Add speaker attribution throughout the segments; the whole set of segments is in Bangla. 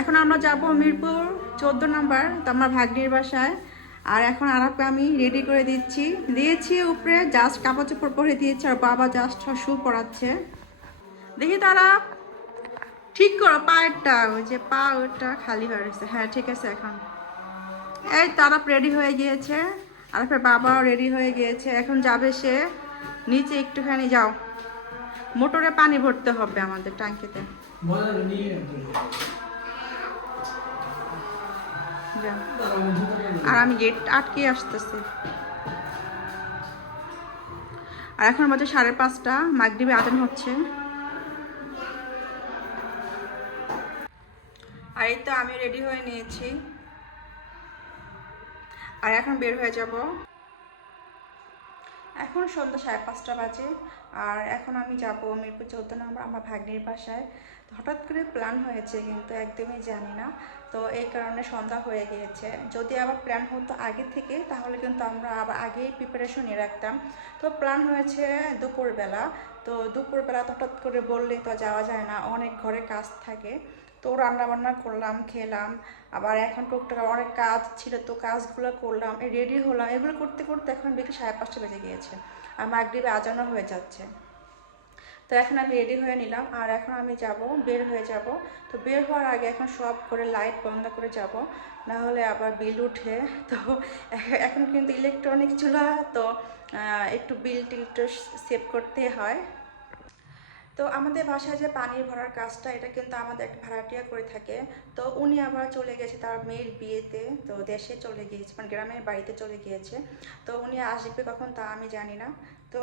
Speaker 1: এখন আমরা যাব মিরপুর, চোদ্দ নম্বর, তো আমার ভাগ্নির বাসায়। আর এখন আরাপকে আমি রেডি করে দিচ্ছি। দিয়েছি উপরে জাস্ট কাপড় চোপড় পরে দিয়েছি, আর বাবা জাস্ট শু পরাচ্ছে। দেখি তারা ঠিক করো, পায়েরটা, ওই যে পা ওটা খালি হয়ে গেছে। হ্যাঁ ঠিক আছে এখন। এই তারা রেডি হয়ে গিয়েছে। আর ফের বাবাও রেডি হয়ে গিয়েছে। এখন যাবে সে। নিচে একটুখানি যাও। মোটরে পানি ভরতে হবে আমাদের ট্যাঙ্কিতে। আর আমি গেট আটকে আসতেছি। আর এখন বাজে সাড়ে পাঁচটা মাগরিবে আদান হচ্ছে। আর এই তো আমি রেডি হয়ে নিয়েছি। আর এখন বের হয়ে যাব। এখন সন্ধ্যা সাড়ে পাঁচটা বাজে, আর এখন আমি যাব মিরপুর চৌদ্দ নম্বর আমার ভাগ্নির বাসায়। হঠাৎ করে প্ল্যান হয়েছে, কিন্তু একদমই জানি না। তো এই কারণে সন্ধ্যা হয়ে গিয়েছে। যদি আবার প্ল্যান হতো আগে থেকে, তাহলে কিন্তু আমরা আবার আগেই প্রিপারেশন নিয়ে রাখতাম। তো প্ল্যান হয়েছে দুপুরবেলা। তো দুপুরবেলা তো হঠাৎ করে বললে তো যাওয়া যায় না, অনেক ঘরে কাজ থাকে। তো রান্না বান্না করলাম, খেলাম। আবার এখন টুকটাক অনেক কাজ ছিল, তো কাজগুলো করলাম রেডি হলাম। এগুলো করতে করতে এখন বিকেল সাড়ে পাঁচটা বেজে গিয়েছে আর মাগরিবে আজানো হয়ে যাচ্ছে। তো এখন আমি রেডি হয়ে নিলাম আর এখন আমি যাব, বের হয়ে যাব। তো বের হওয়ার আগে এখন সব করে লাইট বন্ধ করে যাব, না হলে আবার বিল উঠে। তো এখ- এখন কিন্তু ইলেকট্রনিক চুলা, তো একটু বিল টিল সেভ করতে হয়। তো আমাদের বাসায় যে পানির ভরার কাজটা, এটা কিন্তু আমাদের একটা ভাড়াটিয়া করে থাকে। তো উনি আবার চলে গেছে তার মেয়ের বিয়েতে। তো দেশে চলে গিয়েছে মানে গ্রামের বাড়িতে চলে গিয়েছে। তো উনি আসবে কখন তা আমি জানি না। তো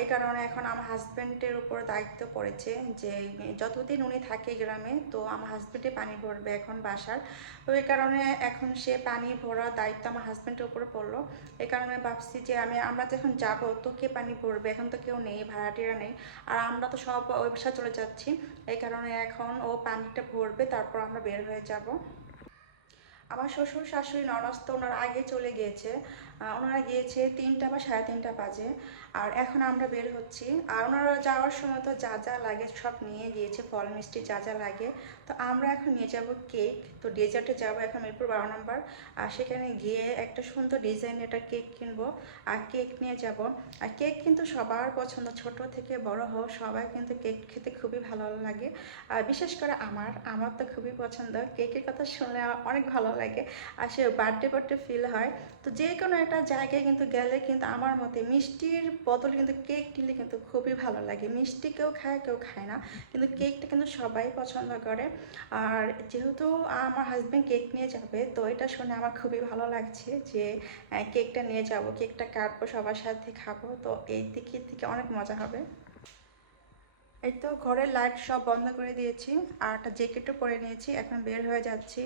Speaker 1: এই কারণে এখন আমার হাজব্যান্ডের উপর দায়িত্ব পড়েছে যে, যতদিন উনি থাকে গ্রামে, তো আমার হাজব্যান্ডে পানি ভরবে এখন বাসার। তো এই কারণে এখন সে পানি ভরার দায়িত্ব আমার হাজব্যান্ডের উপরে পড়ল। এই কারণে ভাবছি যে আমি, আমরা যখন যাব, তো কে পানি ভরবে? এখন তো কেউ নেই ভাড়াটিরা নেই। আর আমরা তো সব ওই চলে যাচ্ছি। এই কারণে এখন ও পানিটা ভরবে, তারপর আমরা বের হয়ে যাব। আমার শ্বশুর শাশুড়ি ননস তো ওনারা আগে চলে গিয়েছে ওনারা গিয়েছে তিনটা বা সাড়ে তিনটা বাজে, আর এখন আমরা বের হচ্ছি। আর ওনারা যাওয়ার সময় তো যা যা লাগে সব নিয়ে গিয়েছে, ফল, মিষ্টি যা যা লাগে। তো আমরা এখন নিয়ে যাব কেক। তো ডেজার্টে যাব এখন মিরপুর বারো নম্বর। আর সেখানে গিয়ে একটা সুন্দর ডিজাইন একটা কেক কিনবো। আর কেক নিয়ে যাব। আর কেক কিন্তু সবার পছন্দ। ছোট থেকে বড় হোক, সবাই কিন্তু কেক খেতে খুবই ভালো লাগে। আর বিশেষ করে আমার আমার তো খুবই পছন্দ। কেকের কথা শুনলে অনেক ভালো লাগে। আর সে বার্থডে বার্থডে ফিল হয়। তো যে কোনো একটা জায়গায় কিন্তু গেলে কিন্তু আমার মতে মিষ্টির বদলে কিন্তু কেক দিলে কিন্তু খুবই ভালো লাগে। মিষ্টি কেউ খায় কেউ খায় না। কিন্তু কেকটা কিন্তু সবাই পছন্দ করে। আর যেহেতু আমার হাজব্যান্ড কেক নিয়ে যাবে, তো এটা শুনে আমার খুবই ভালো লাগছে যে কেকটা নিয়ে যাব কেকটা কাটবো, সবার সাথে খাব। তো এই দিকে থেকে অনেক মজা হবে। এই তো ঘরের লাইট সব বন্ধ করে দিয়েছি। আর একটা জ্যাকেটও পরে নিয়েছি। এখন বের হয়ে যাচ্ছি।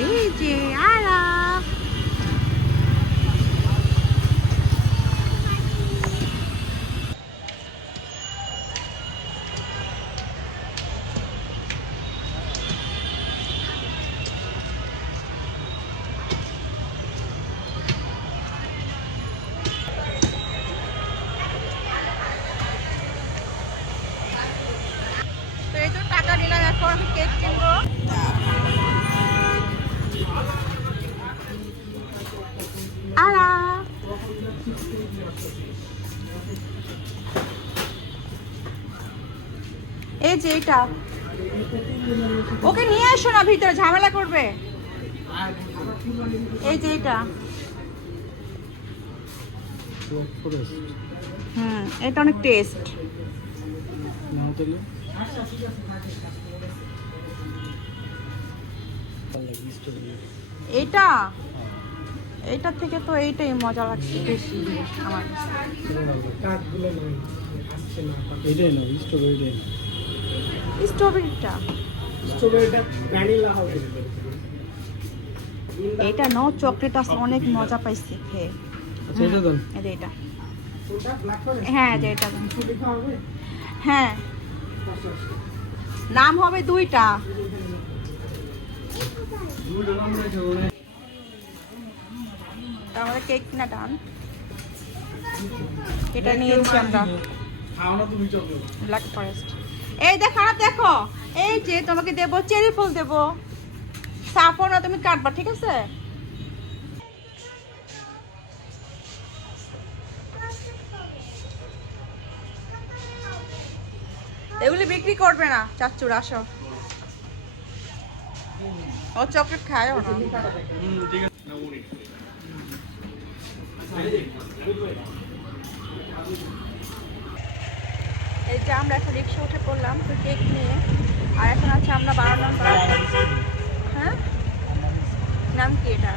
Speaker 1: এই যে আরাম এই যে এটা। ওকে নিয়ে আসো না ভিতরে ঝামেলা করবে। এই যে এটা। হুম এটা অনেক টেস্ট এটা? এইটার থেকে তো এইটাই মজা লাগছে বেশি আমার।
Speaker 2: কাঠগুলো নয় আসছে না।
Speaker 3: এটাই না স্ট্রবেরিটাই না।
Speaker 1: স্ট্রবেরিটা।
Speaker 2: স্ট্রবেরিটা ভ্যানিলা হবে।
Speaker 1: এইটা নো চকলেট আছে অনেক মজা পাইছি খেয়ে।
Speaker 3: আচ্ছা এটা
Speaker 1: এটা। হ্যাঁ এটা
Speaker 2: হবে?
Speaker 1: হ্যাঁ। নাম হবে দুইটা। তাহলে কেক না ডান? এটা নিয়েছি আমরা।
Speaker 3: খাও না তুমি
Speaker 1: ব্ল্যাক ফরেস্ট এই দেখো না দেখো, এই যে তোমাকে দেবো, চেরি ফুল দেবো। সাফর না, তুমি কাটবা, ঠিক আছে? এগুলি বিক্রি করবে না চাচ্চুর আসো। ও চকলেট খায়ও না
Speaker 3: হুম ঠিক আছে
Speaker 1: এই যে আমরা এখন রিক্সা উঠে পড়লাম তো কেক নিয়ে। আর এখন আছে আমরা বারো নম্বর। হ্যাঁ? নাম কি এটা?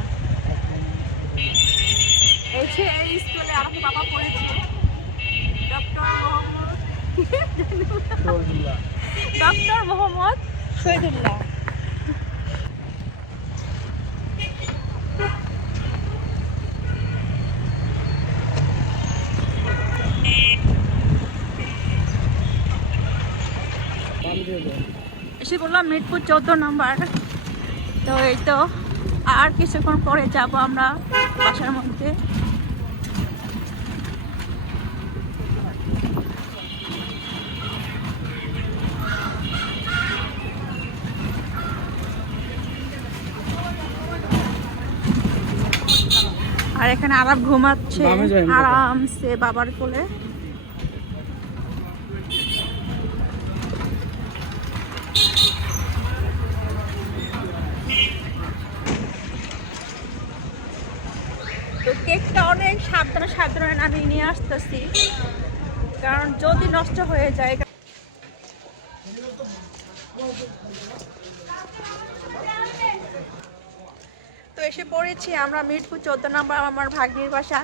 Speaker 1: এই যে এই স্কুলে আমার বাবা পড়েছে। Doctor Mohammad doctor Mohammad Shahidullah. বললাম মিরপুর চৌদ্দ নম্বর। তো এই তো আর কিছুক্ষণ পরে যাব আমরা বাসার মধ্যে। আর এখানে আরাম ঘুমাচ্ছে। আরামসে বাবার কোলে তো কেকটা অনেক সাবধানে সাবধানে আমি নিয়ে আসতেছি। কারণ যদি নষ্ট হয়ে যায়, তো এসে পড়েছি আমরা মিরপুর চোদ্দ নম্বর আমার ভাগ্নির বাসা।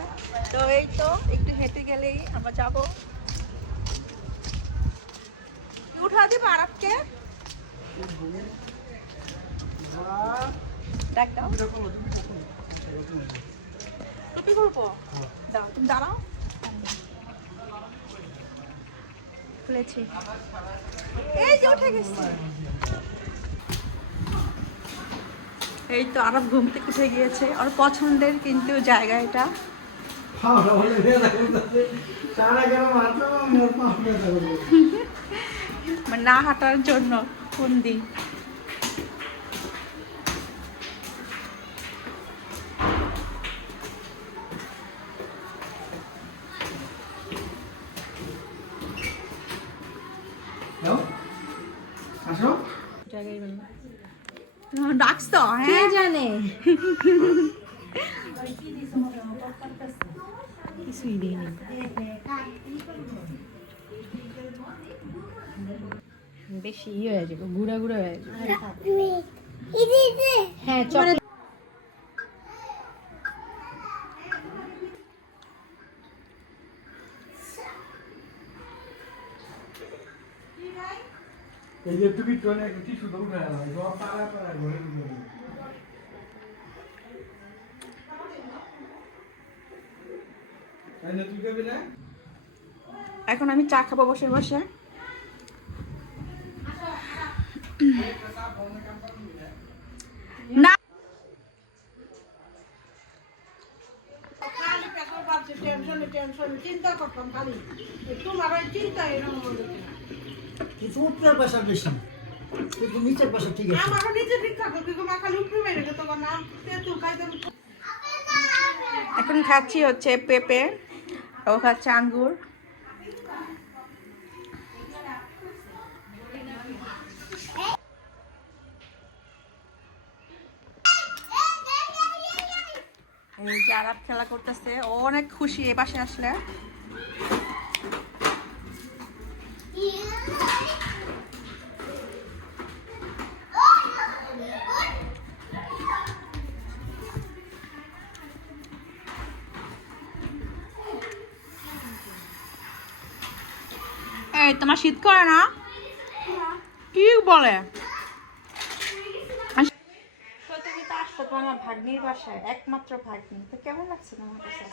Speaker 1: তো এই তো, একটু হেঁটে গেলেই আমরা যাব। উঠা দিবা আরবকে? ডাক দাও দাঁড়াও। খুলেছি। এই যে উঠে গেছি। এই তো আরব ঘুম থেকে উঠে গিয়েছে। আর পছন্দের কিন্তু জায়গা এটা। মানে না হাঁটার জন্য, কোন দিন
Speaker 2: যাও আসো
Speaker 4: কে
Speaker 1: হ্যাঁ?
Speaker 4: জানে? কিছুই দিইনি বেশি ইয়ে হয়ে যাবে গুঁড়া গুঁড়া হয়ে যাবে। হ্যাঁ
Speaker 2: যে তুমি ট্রেনে একটি শুধু উঠে এলাম সব পাড়া পাড়া ঘরে?
Speaker 1: এখন আমি চা খাব বসে বসে। না।
Speaker 5: টেনশনে টেনশনে চিন্তা করতাম খালি। তোমার চিন্তা এরকম
Speaker 6: কিছু উপরের পাশা বেশি কিন্তু নিচের পাশা ঠিক আছে।
Speaker 5: আমারও নিজে ঠিক থাকো কিন্তু মা খালি উপরে মেরে গেতো না তেঁতুল খাইতে
Speaker 1: এখন খাচ্ছি হচ্ছে পেঁপে ও খাচ্ছে আঙ্গুর। এই যে আরাপ খেলা করতেছে ও অনেক খুশি এ পাশে আসলে। তোমার শীত করে না? কি বলে? তো তুমি তো আসছো তো আমার ভাগ্নির বাসায় একমাত্র ভাগ্নি। তো কেমন লাগছে তোমার কাছে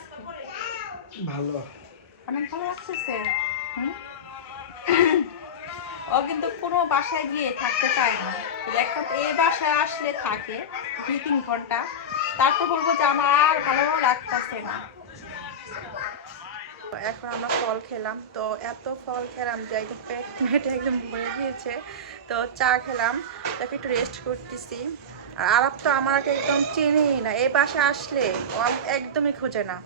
Speaker 3: ভালো।
Speaker 1: অনেক ভালো লাগতেছে? ও কিন্তু কোনো বাসায় গিয়ে থাকতে চায় না। দেখো এই বাসায় আসলে থাকে দুই তিন ঘণ্টা। তারপর বলব যে আমার আর ভালো লাগতেছে না। এখন আমরা ফল খেলাম। তো এত ফল খেলাম যে একদম পেট মেটে একদম ভরে গিয়েছে। তো চা খেলাম তাকে একটু রেস্ট করতেছি। আর আলাপ তো আমাকে একদম চেনেই না, এই বাসা আসলে একদমই খোঁজে না।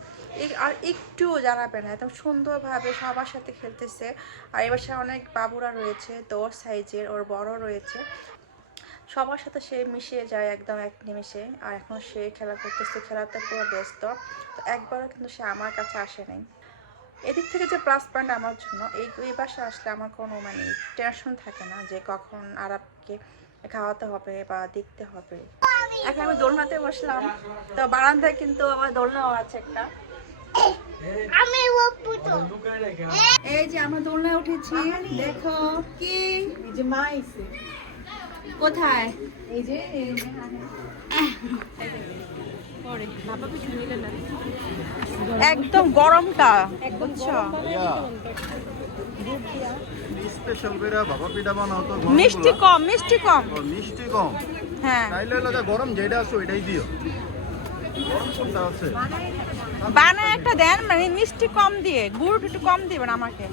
Speaker 1: আর একটুও জানাবে না, একদম সুন্দরভাবে সবার সাথে খেলতেছে। আর এই বাসায় অনেক বাবুরা রয়েছে তো ওর সাইজের, ওর বড় রয়েছে। সবার সাথে সে মিশিয়ে যায় একদম এক নিমিষে। আর এখন সে খেলা করতেছে, খেলাতে পুরো ব্যস্ত। তো একবারও কিন্তু সে আমার কাছে আসে নাই। এদিক থেকে যে প্লাস পয়েন্ট আমার জন্য এই এই বাসা আসলে আমার কোনো মানে টেনশন থাকে না যে কখন আরবকে খাওয়াতে হবে বা দেখতে হবে। এখন আমি দোলনাতে বসলাম তো বারান্দায় কিন্তু আমার দোলনাও আছে একটা। এই যে আমরা দোলনায় উঠেছি দেখো কি।
Speaker 4: যে মা
Speaker 1: কোথায়?
Speaker 4: এই যে।
Speaker 1: একদম গরমটা।
Speaker 7: তো
Speaker 1: মিষ্টি কম মিষ্টি কম।
Speaker 7: মিষ্টি কম।
Speaker 1: হ্যাঁ।
Speaker 7: গরম যেটা আছে ওইটাই দিও।
Speaker 1: বানায় একটা দেন মানে মিষ্টি কম দিয়ে গুড় একটু কম দিবেন আমাকে।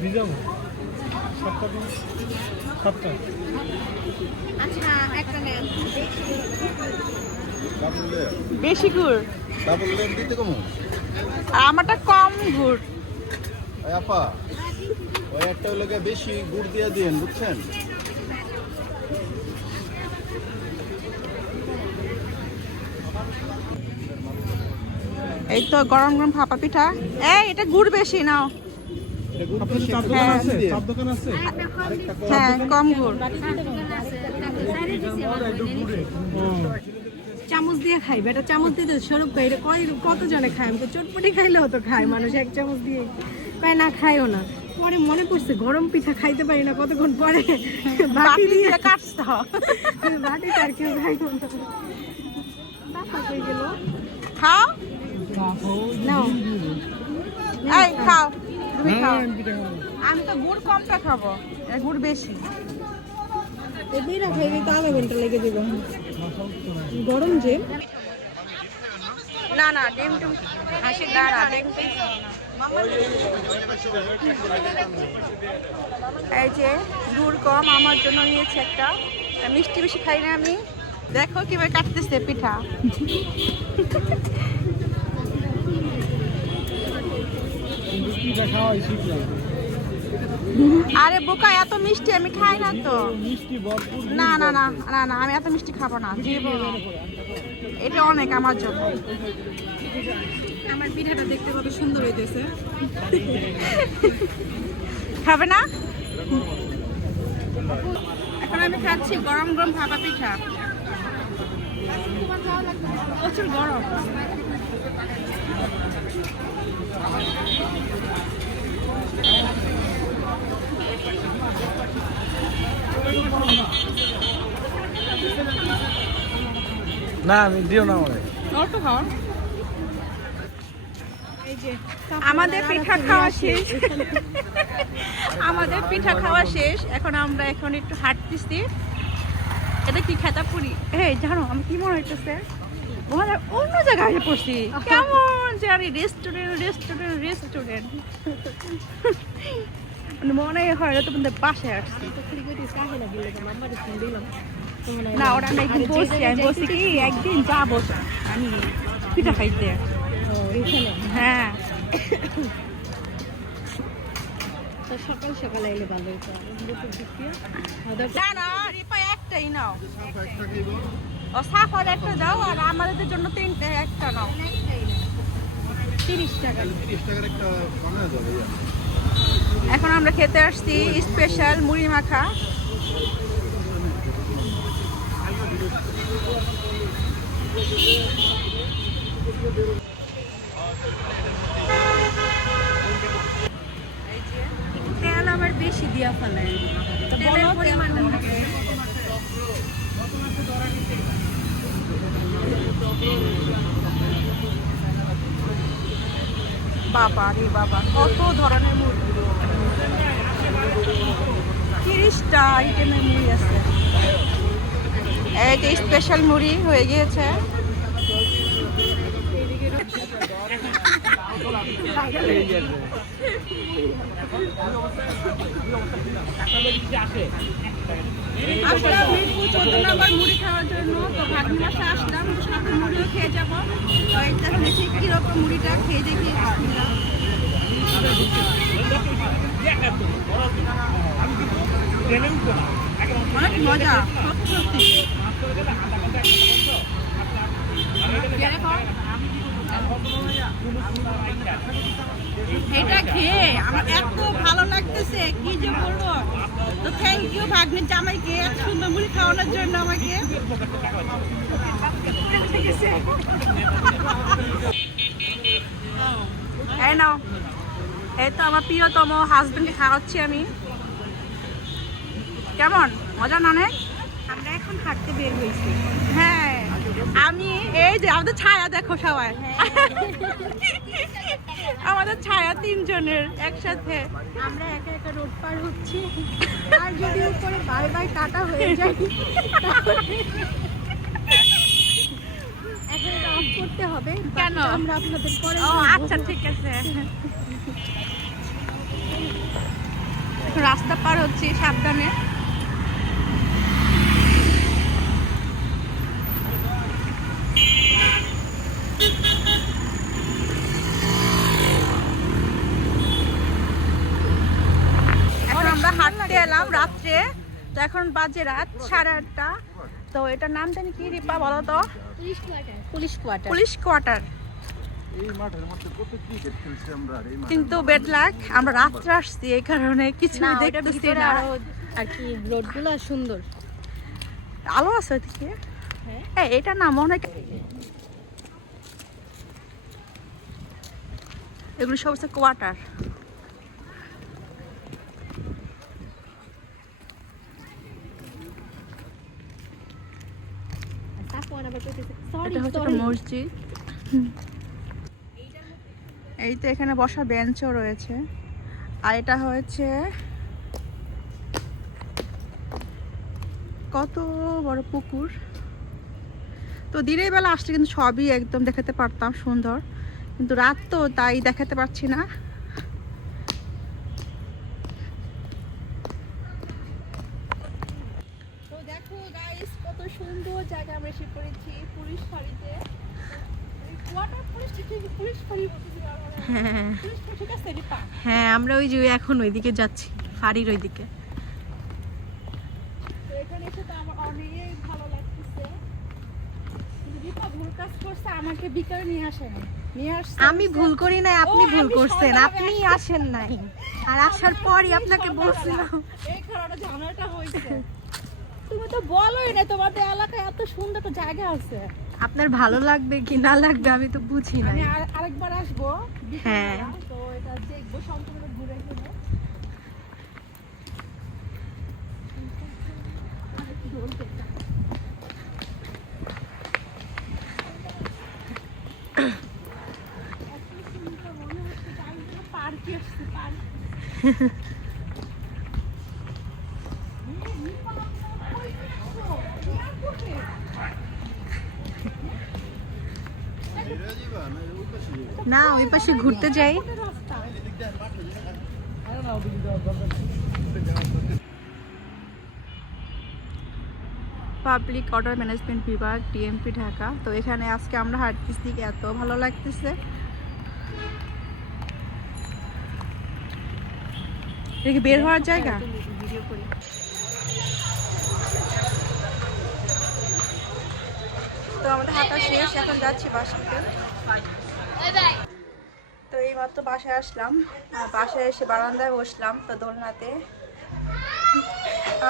Speaker 3: ভিজাবো
Speaker 4: আচ্ছা একটা নেন।
Speaker 1: বেশি গুড়?
Speaker 7: ডাবল লেয়ার দিতে কমো?
Speaker 1: আমারটা কম গুড়।
Speaker 7: এই আপা ওই একটা গিয়ে বেশি গুড় দিয়ে দিয়েন বুঝছেন?
Speaker 1: এই তো গরম গরম ভাপা পিঠা। এই এটা গুড় বেশি নাও। হ্যাঁ। হ্যাঁ কম গুড়।
Speaker 4: চামচ দিয়ে খাই বেটা চামচ দিয়ে স্বরূপ খাই এটা কয় কত জনে খায়? আমি তো চটপটি খাইলেও তো খায় মানুষ এক চামচ দিয়ে। পায় না খায়ও না। পরে মনে পড়ছে গরম পিঠা খাইতে পারি না কতক্ষণ পরে বাটি দিয়ে
Speaker 1: হয়।
Speaker 4: বাটি তার কেউ খাইতো বাপা
Speaker 1: খাও?
Speaker 4: নাও।
Speaker 1: খাও। তুমি খাও। আমি তো গুড় কমটা খাব গুড় বেশি।
Speaker 4: আধা ঘণ্টা লেগে গরম যে।
Speaker 1: না না ডিম টুম হাসি টিম এই যে গুড় কম আমার জন্য নিয়েছে একটা। মিষ্টি বেশি খাই না আমি। দেখো কীভাবে কাটতেছে পিঠা
Speaker 3: কিন্তু পিঠা খাওয়াই শিখলাম
Speaker 1: আরে বোকা এত মিষ্টি আমি খাই না তো। না না না না না আমি এত মিষ্টি খাব না এটা অনেক আমার জন্য।
Speaker 4: আমার পিঠাটা দেখতে কত সুন্দর হইতেছে।
Speaker 1: খাবে না? এখন আমি খাচ্ছি গরম গরম ভাপা পিঠা। প্রচুর গরম।
Speaker 3: না আমি দিও না
Speaker 1: অল্প খাও আমাদের পিঠা খাওয়া শেষ। আমাদের পিঠা খাওয়া শেষ। এখন আমরা এখন একটু হাঁটতেছি। এটা কি খেতাপুরি এই জানো আমি কি মনে হইতেছে? অন্য জায়গায় পড়ছি। কেমন জানি রেস্টুরেন্ট রেস্টুরেন্ট রেস্টুরেন্ট মনে হয় না তোমাদের বাসায় আসছি। না ওরা আমি একদিন বলছি আমি বলছি কি একদিন যাব আমি পিঠা খাইতে। হ্যাঁ।
Speaker 4: সকাল সকাল এলে ভালো
Speaker 1: একটাই নাও। ও সাফার একটা দাও আর আমাদের জন্য তিনটে একটা নাও।
Speaker 4: তিরিশ টাকা।
Speaker 7: তিরিশ টাকার একটা বানানো যাবে।
Speaker 1: এখন আমরা খেতে আসছি স্পেশাল মুড়ি মাখা।
Speaker 4: তেল আবার বেশি দিয়া ফেলায় তেলের পরিমাণটা
Speaker 1: বাবা রে বাবা কত ধরনের মুড়ি তিরিশটা আইটেমের মুড়ি আছে। এই যে স্পেশাল মুড়ি হয়ে গিয়েছে।
Speaker 4: আসলাম মিরপুর চোদ্দ নম্বর মুড়ি খাওয়ার জন্য তো ভাগ্নি মাসে আসলাম সাথে মুড়িও খেয়ে যাব তো একটা দেখি কীরকম মুড়িটা খেয়ে দেখি অনেক মজা। সত্যি। এটা খেয়ে আমার এত ভালো লাগতেছে, কি যে বলব? তো থ্যাংক ইউ ভাগ্নের জামাইকে, এত সুন্দর মুড়ি খাওয়ানোর জন্য আমাকে।
Speaker 1: এই এই তো আমার প্রিয়তম হাজবেন্ডকে খাওয়াচ্ছি আমি। কেমন? মজা না অনেক?
Speaker 4: আমরা এখন হাঁটতে বের হয়েছি।
Speaker 1: হ্যাঁ আমি এই যে আমাদের ছায়া দেখো সবাই। আমাদের ছায়া তিনজনের একসাথে।
Speaker 4: আমরা একা একা রোড পার হচ্ছি। আর যদি উপরে বাই বাই টাটা হয়ে যায় এখন অফ করতে হবে।
Speaker 1: কেন?
Speaker 4: আমরা আপনাদের পরে
Speaker 1: ও আচ্ছা ঠিক আছে। রাস্তা পার হচ্ছি সাবধানে এখন আমরা হাঁটতে এলাম রাত্রে তো এখন বাজে রাত সাড়ে আটটা। তো এটার নাম জানি কি রিপা বলো তো?
Speaker 4: Police quarter. Police quarter.
Speaker 1: কিন্তু বেড লাক আমরা রাত্রে আসছি এই কারণে কিছু দেখতেছি না।
Speaker 4: আরও আর কি রোডগুলো সুন্দর।
Speaker 1: আলো আছে ওদিকে
Speaker 4: হ্যাঁ।
Speaker 1: হ্যাঁ এটা না মনে এগুলো সব হচ্ছে কোয়ার্টার
Speaker 4: তারপর আবার সরি
Speaker 1: এটা হচ্ছে একটা মসজিদ। এই তো এখানে বসার বেঞ্চও রয়েছে। আর এটা হয়েছে কত বড় পুকুর। তো দিনের বেলা আসলে কিন্তু সবই একদম দেখাতে পারতাম সুন্দর। কিন্তু রাত তো তাই দেখাতে পারছি না
Speaker 4: তো দেখো গাইস কত সুন্দর জায়গা আমরা এসে পড়েছি পুলিশ ফাঁড়িতে কোয়ার্টার পুলিশ পুলিশ ফাঁড়ি বলতেছি আমরা।
Speaker 1: হ্যাঁ হ্যাঁ আমরা ওই যে এখন ওইদিকে যাচ্ছি ফাড়ির ওইদিকে। আমি ভুল করি নাই আপনি ভুল করছেন আপনি আসেন নাই। আর আসার পরই আপনাকে বলছিলাম।
Speaker 4: এই ঝামেলাটা হয়েছে। তুমি তো বলোই না তোমাদের এলাকায় এত সুন্দর একটা জায়গা আছে।
Speaker 1: আপনার ভালো লাগবে কি না লাগবে আমি তো বুঝি না
Speaker 4: আমি আরেকবার আসব।
Speaker 1: হ্যাঁ।
Speaker 4: তো এটা দেখব সম্পূর্ণ ঘুরে ঘুরে পার্কে আসছে পার্ক
Speaker 7: ঘুরে যাবা না, ওই পাশে
Speaker 1: ঘুরতে যাই। পাবলিক অর্ডার ম্যানেজমেন্ট বিভাগ, ডিএমপি ঢাকা। তো এখানে আজকে আমরা হাঁটতেছি এত ভালো লাগতেছে। বের হওয়ার জায়গা?
Speaker 4: ভিডিও করি
Speaker 1: তো আমাদের হাঁটা শেষ, এখন যাচ্ছি বাসাতে। তো এই মাত্র বাসায় আসলাম। বাসায় এসে বারান্দায় বসলাম তো দোলনাতে।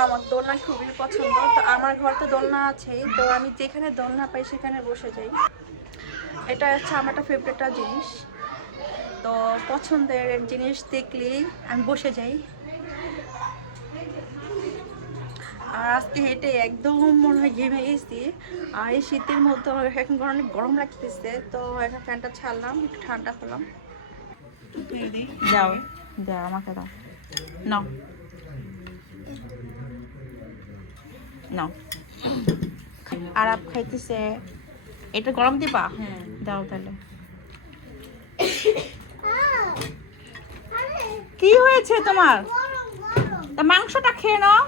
Speaker 1: আমার দোলনা খুবই পছন্দ। তো আমার ঘর তো দোলনা আছেই, তো আমি যেখানে দোলনা পাই সেখানে বসে যাই। এটা হচ্ছে আমার একটা ফেভারিট জিনিস। তো পছন্দের জিনিস দেখলেই আমি বসে যাই। আর আজকে হেঁটে একদম মনে হয় ঘেমে গেছি। আর এই শীতের মধ্যে আমার এখন অনেক গরম লাগতেছে তো এখন ফ্যানটা ছাড়লাম একটু ঠান্ডা হলাম। যাও যাও আমাকে দাও। নাও। নাও। আর আপ খাইতেছে। এটা গরম দিবা? হ্যাঁ। দাও তাহলে। কি হয়েছে তোমার? তা মাংসটা খেয়ে নাও।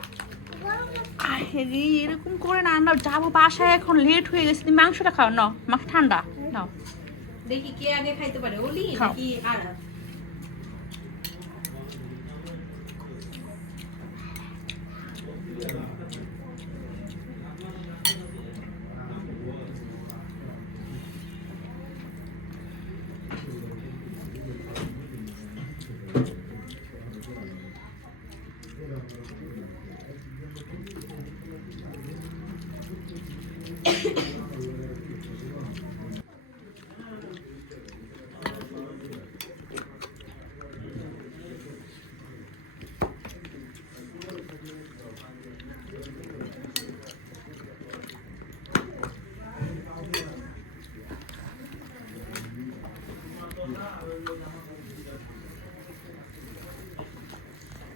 Speaker 1: আরে এরকম করে না আমরা যাব বাসায় এখন লেট হয়ে গেছে তুমি মাংসটা খাও নাও মাংস ঠান্ডা নাও।
Speaker 4: দেখি কে আগে খাইতে পারে ওলি নাকি আর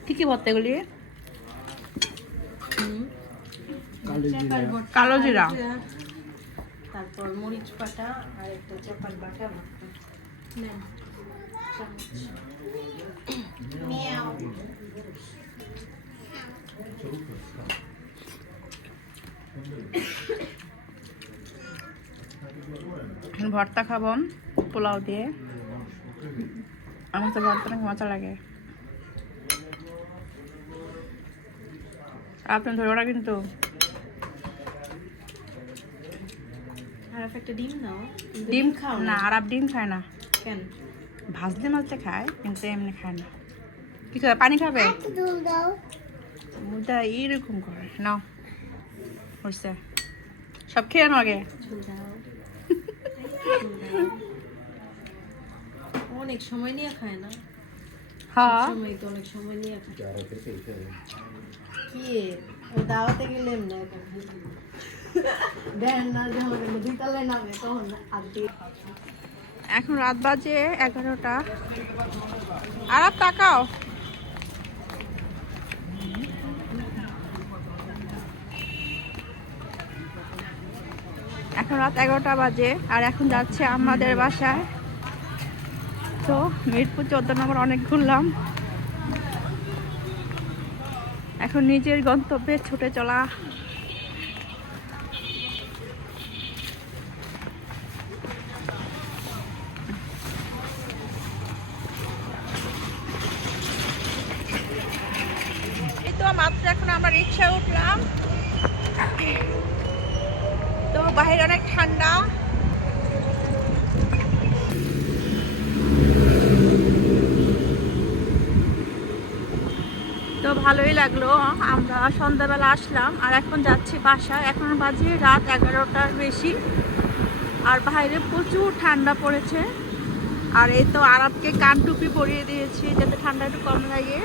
Speaker 1: কি কি ভর্তা এগুলি? কালো জিরা।
Speaker 4: তারপর মরিচ বাটা আর একটা চাপার বাটা
Speaker 1: ভর্তা। খাব পোলাও দিয়ে। আমার তো ভর্তা মজা লাগে। আপনি ধরো না কিন্তু
Speaker 4: আর একটা ডিম নাও।
Speaker 1: ডিম
Speaker 4: খাও
Speaker 1: না। আর ডিম খায় না।
Speaker 4: কেন?
Speaker 1: ভাজতে মাছতে খায় কিন্তু এমনি খায় না। কি খাবে পানি খাবে? মুদা এরকম করে। নাও হয়েছে সব খেয়ে নাও আগে।
Speaker 4: অনেক সময় নিয়ে খায় না।
Speaker 1: হ্যাঁ।
Speaker 4: সময় তো অনেক সময় নিয়ে খায়। দাওয়াতে এখন
Speaker 1: রাত বাজে এগারোটা। আর তাকাও। এখন রাত এগারোটা বাজে, আর এখন যাচ্ছে আমাদের বাসায়। তো মিরপুর চোদ্দ নম্বর অনেক ঘুরলাম। এখন নিজের গন্তব্যে ছুটে চলা এই তো মাত্র এখন আমরা রিক্সা উঠলাম তো বাইরে অনেক ঠান্ডা তো ভালোই লাগল। আমরা সন্ধ্যাবেলা আসলাম আর এখন যাচ্ছি বাসা এখন বাজে রাত এগারোটার বেশি। আর বাইরে প্রচুর ঠান্ডা পড়েছে। আর এই তো আরবকে কান টুপি পরিয়ে দিয়েছি, যাতে ঠান্ডা একটু কম লাগে।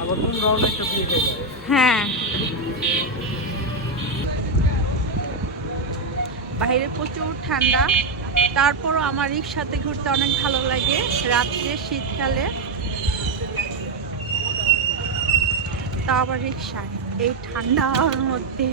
Speaker 3: আবার তোমরাও না একটা বিয়ে খেয়ে
Speaker 1: প্রচুর ঠান্ডা। তারপরও আমার রিক্সাতে ঘুরতে অনেক ভালো লাগে। রাত্রে, শীতকালে। তা আবার রিক্সায় এই ঠান্ডার মধ্যে।